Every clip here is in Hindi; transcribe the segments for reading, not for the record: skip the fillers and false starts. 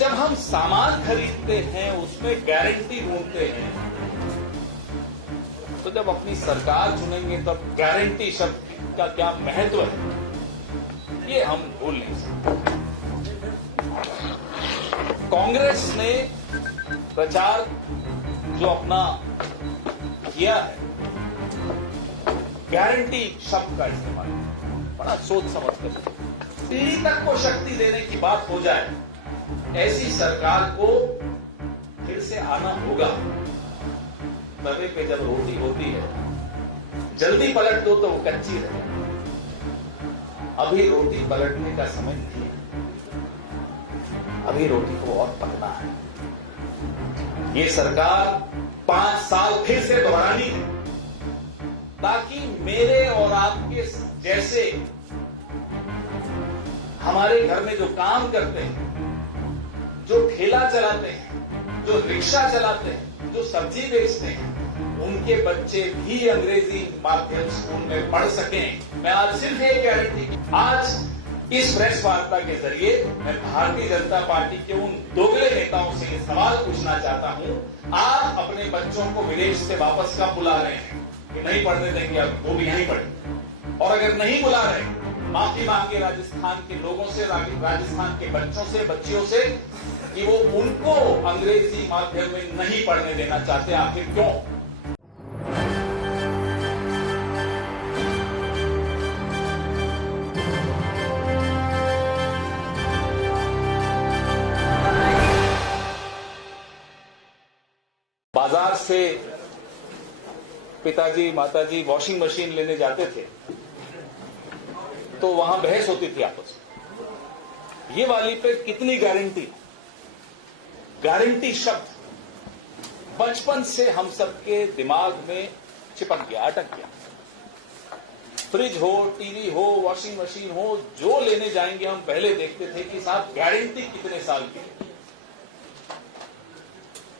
जब हम सामान खरीदते हैं उसमें गारंटी ढूंढते हैं, तो जब अपनी सरकार चुनेंगे तब गारंटी शब्द का क्या महत्व है ये हम भूल नहीं सकते। कांग्रेस ने प्रचार जो अपना किया है, गारंटी शब्द का इस्तेमाल बड़ा सोच समझ कर, पीढ़ी तक को शक्ति देने की बात हो जाए, ऐसी सरकार को फिर से आना होगा। तवे पे जब रोटी होती है, जल्दी पलट दो तो वो कच्ची रह जाए। अभी रोटी पलटने का समय नहीं है, अभी रोटी को और पकना है। ये सरकार 5 साल फिर से दोहरानी है, ताकि मेरे और आपके जैसे हमारे घर में जो काम करते हैं, जो ठेला चलाते हैं, जो रिक्शा चलाते हैं, जो सब्जी बेचते हैं, उनके बच्चे भी अंग्रेजी माध्यम स्कूल में पढ़ सकें। मैं आज सिर्फ एक गारंटी, आज इस प्रेस वार्ता के जरिए मैं भारतीय जनता पार्टी के उन दोगले नेताओं से सवाल पूछना चाहता हूं, आप अपने बच्चों को विदेश से वापस कब बुला रहे हैं कि नहीं पढ़ने देंगे, अब वो भी यहीं पढ़े। और अगर नहीं बुला रहे, माफी मांगे राजस्थान के लोगों से, राजस्थान के बच्चों से, बच्चियों से, कि वो उनको अंग्रेजी माध्यम में नहीं पढ़ने देना चाहते। आखिर क्यों? बाजार से पिताजी माताजी वॉशिंग मशीन लेने जाते थे तो वहां बहस होती थी आपस में, ये वाली पे कितनी गारंटी। गारंटी शब्द बचपन से हम सबके दिमाग में चिपक गया, अटक गया। फ्रिज हो, टीवी हो, वॉशिंग मशीन हो, जो लेने जाएंगे हम पहले देखते थे कि साहब गारंटी कितने साल की है।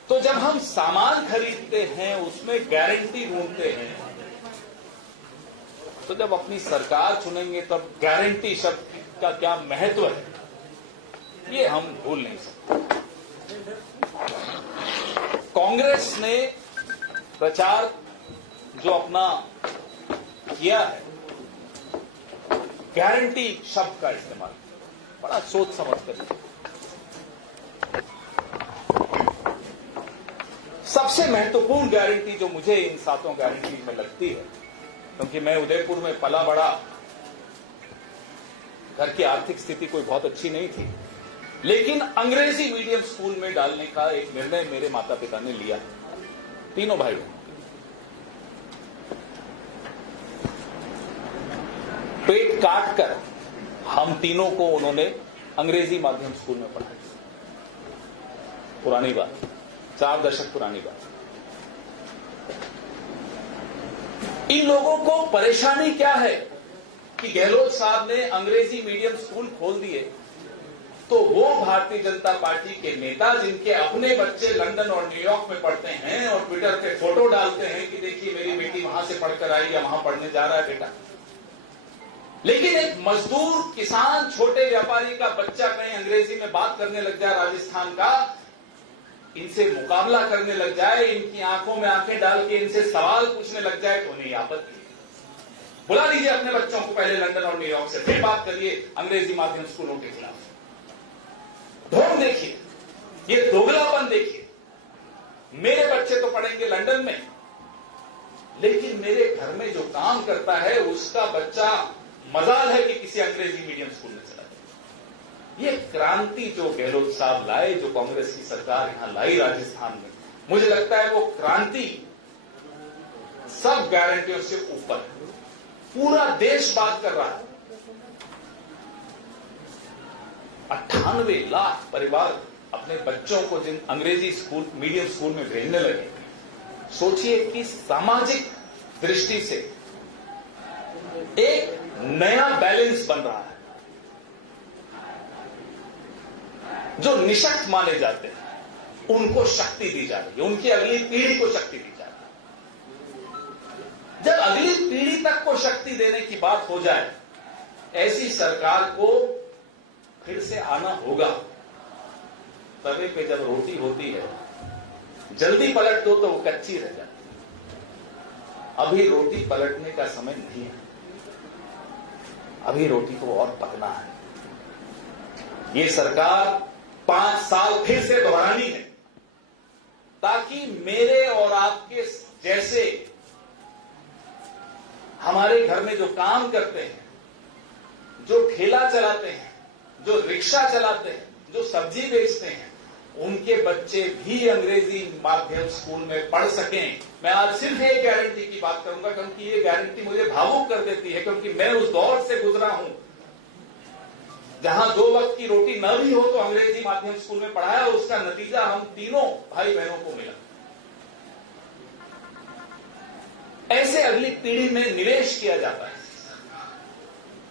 तो जब हम सामान खरीदते हैं उसमें गारंटी ढूंढते हैं, तो जब अपनी सरकार चुनेंगे तब गारंटी शब्द का क्या महत्व है ये हम भूल नहीं सकते। कांग्रेस ने प्रचार जो अपना किया है, गारंटी शब्द का इस्तेमाल बड़ा सोच समझ कर। सबसे महत्वपूर्ण गारंटी जो मुझे इन 7 गारंटी में लगती है, क्योंकि मैं उदयपुर में पला बड़ा, घर की आर्थिक स्थिति कोई बहुत अच्छी नहीं थी, लेकिन अंग्रेजी मीडियम स्कूल में डालने का एक निर्णय मेरे माता पिता ने लिया, तीनों भाई। पेट काट कर हम तीनों को उन्होंने अंग्रेजी माध्यम स्कूल में पढ़ाया। पुरानी बात, 4 दशक पुरानी बात। इन लोगों को परेशानी क्या है कि गहलोत साहब ने अंग्रेजी मीडियम स्कूल खोल दिए, तो वो भारतीय जनता पार्टी के नेता जिनके अपने बच्चे लंदन और न्यूयॉर्क में पढ़ते हैं और ट्विटर पे फोटो डालते हैं कि देखिए मेरी बेटी वहां से पढ़कर आई या वहां पढ़ने जा रहा है बेटा, लेकिन एक मजदूर, किसान, छोटे व्यापारी का बच्चा कहीं अंग्रेजी में बात करने लग जाए, राजस्थान का, इनसे मुकाबला करने लग जाए, इनकी आंखों में आंखें डाल के इनसे सवाल पूछने लग जाए, तो नहीं आपत्ति। बुला लीजिए अपने बच्चों को पहले लंदन और न्यूयॉर्क से, फिर बात करिए अंग्रेजी माध्यम स्कूलों के खिलाफ। ढोंग देखिए, ये दोगलापन देखिए। मेरे बच्चे तो पढ़ेंगे लंदन में, लेकिन मेरे घर में जो काम करता है उसका बच्चा मजाल है कि किसी अंग्रेजी मीडियम स्कूल में चला। ये क्रांति जो गहलोत साहब लाए, जो कांग्रेस की सरकार यहां लाई राजस्थान में, मुझे लगता है वो क्रांति सब गारंटियों से ऊपर है। पूरा देश बात कर रहा है। 98 लाख परिवार अपने बच्चों को जिन अंग्रेजी स्कूल, मीडियम स्कूल में भेजने लगे, सोचिए कि सामाजिक दृष्टि से एक नया बैलेंस बन रहा है। जो निशक्त माने जाते हैं उनको शक्ति दी जा रही है, उनकी अगली पीढ़ी को शक्ति दी जा रही है। जब अगली पीढ़ी तक को शक्ति देने की बात हो जाए, ऐसी सरकार को फिर से आना होगा। तवे पे जब रोटी होती है, जल्दी पलट दो तो वो कच्ची रह जाती है। अभी रोटी पलटने का समय नहीं है, अभी रोटी को और पकना है। ये सरकार 5 साल फिर से दोहरानी है, ताकि मेरे और आपके जैसे हमारे घर में जो काम करते हैं, जो ठेला चलाते हैं, जो रिक्शा चलाते हैं, जो सब्जी बेचते हैं, उनके बच्चे भी अंग्रेजी माध्यम स्कूल में पढ़ सकें। मैं आज सिर्फ एक गारंटी की बात करूंगा, क्योंकि ये गारंटी मुझे भावुक कर देती है, क्योंकि मैं उस दौर से गुजरा हूं जहां 2 वक्त की रोटी न भी हो तो अंग्रेजी माध्यम स्कूल में पढ़ाया, और उसका नतीजा हम तीनों भाई बहनों को मिला। ऐसे अगली पीढ़ी में निवेश किया जाता है।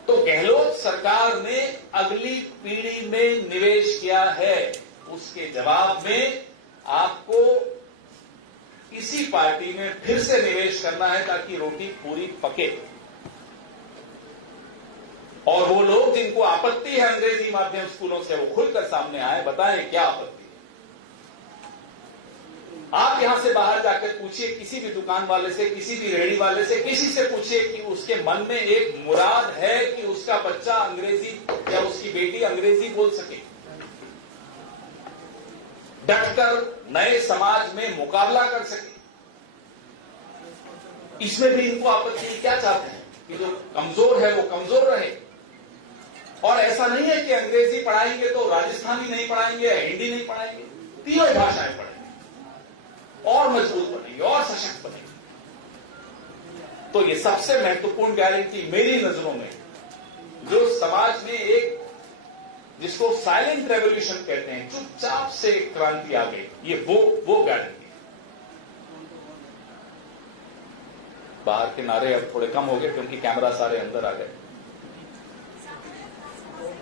तो गहलोत सरकार ने अगली पीढ़ी में निवेश किया है, उसके जवाब में आपको इसी पार्टी में फिर से निवेश करना है, ताकि रोटी पूरी पके। और वो लोग जिनको आपत्ति है अंग्रेजी माध्यम स्कूलों से, वो खुलकर सामने आए, बताएं क्या आपत्ति है। आप यहां से बाहर जाकर पूछिए किसी भी दुकान वाले से, किसी भी रेहड़ी वाले से, किसी से पूछिए कि उसके मन में एक मुराद है कि उसका बच्चा अंग्रेजी या उसकी बेटी अंग्रेजी बोल सके, डटकर नए समाज में मुकाबला कर सके। इसमें भी इनको आपत्ति क्या चाहते हैं कि जो कमजोर है वो कमजोर रहे। और ऐसा नहीं है कि अंग्रेजी पढ़ाएंगे तो राजस्थानी नहीं पढ़ाएंगे, हिंदी नहीं पढ़ाएंगे, तीनों भाषाएं पढ़ेंगे और मजबूत बनेंगे और सशक्त बनेंगे। तो ये सबसे महत्वपूर्ण गारंटी मेरी नजरों में, जो समाज में एक जिसको साइलेंट रेवोल्यूशन कहते हैं, चुपचाप से क्रांति आ गई, ये वो गारंटी। बाहर के नारे अब थोड़े कम हो गए क्योंकि कैमरा सारे अंदर आ गए।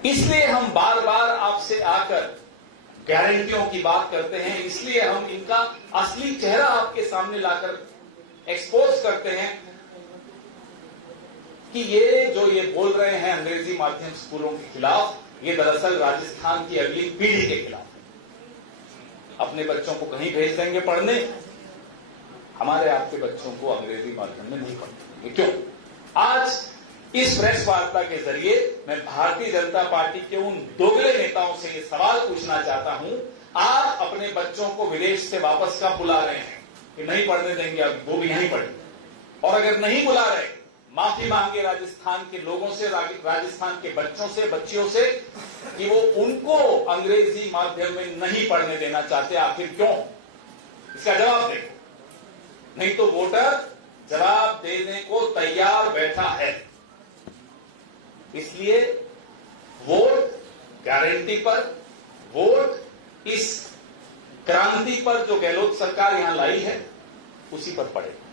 इसलिए हम बार बार आपसे आकर गारंटियों की बात करते हैं, इसलिए हम इनका असली चेहरा आपके सामने लाकर एक्सपोज करते हैं कि ये बोल रहे हैं अंग्रेजी माध्यम स्कूलों के खिलाफ, ये दरअसल राजस्थान की अगली पीढ़ी के खिलाफ। अपने बच्चों को कहीं भेज देंगे पढ़ने, हमारे आपके बच्चों को अंग्रेजी माध्यम में नहीं पढ़ेंगे। क्यों? आज इस प्रेस वार्ता के जरिए मैं भारतीय जनता पार्टी के उन दोगले नेताओं से ये सवाल पूछना चाहता हूं, आप अपने बच्चों को विदेश से वापस कब बुला रहे हैं कि नहीं पढ़ने देंगे, अब वो भी यहीं पढ़ेंगे? और अगर नहीं बुला रहे, माफी मांगे राजस्थान के लोगों से, राजस्थान के बच्चों से, बच्चियों से, कि वो उनको अंग्रेजी माध्यम में नहीं पढ़ने देना चाहते। आखिर क्यों? इसका जवाब दें, नहीं तो वोटर जवाब देने को तैयार बैठा है। इसलिए वोट गारंटी पर, वोट इस क्रांति पर जो गहलोत सरकार यहां लाई है, उसी पर पड़ेगा।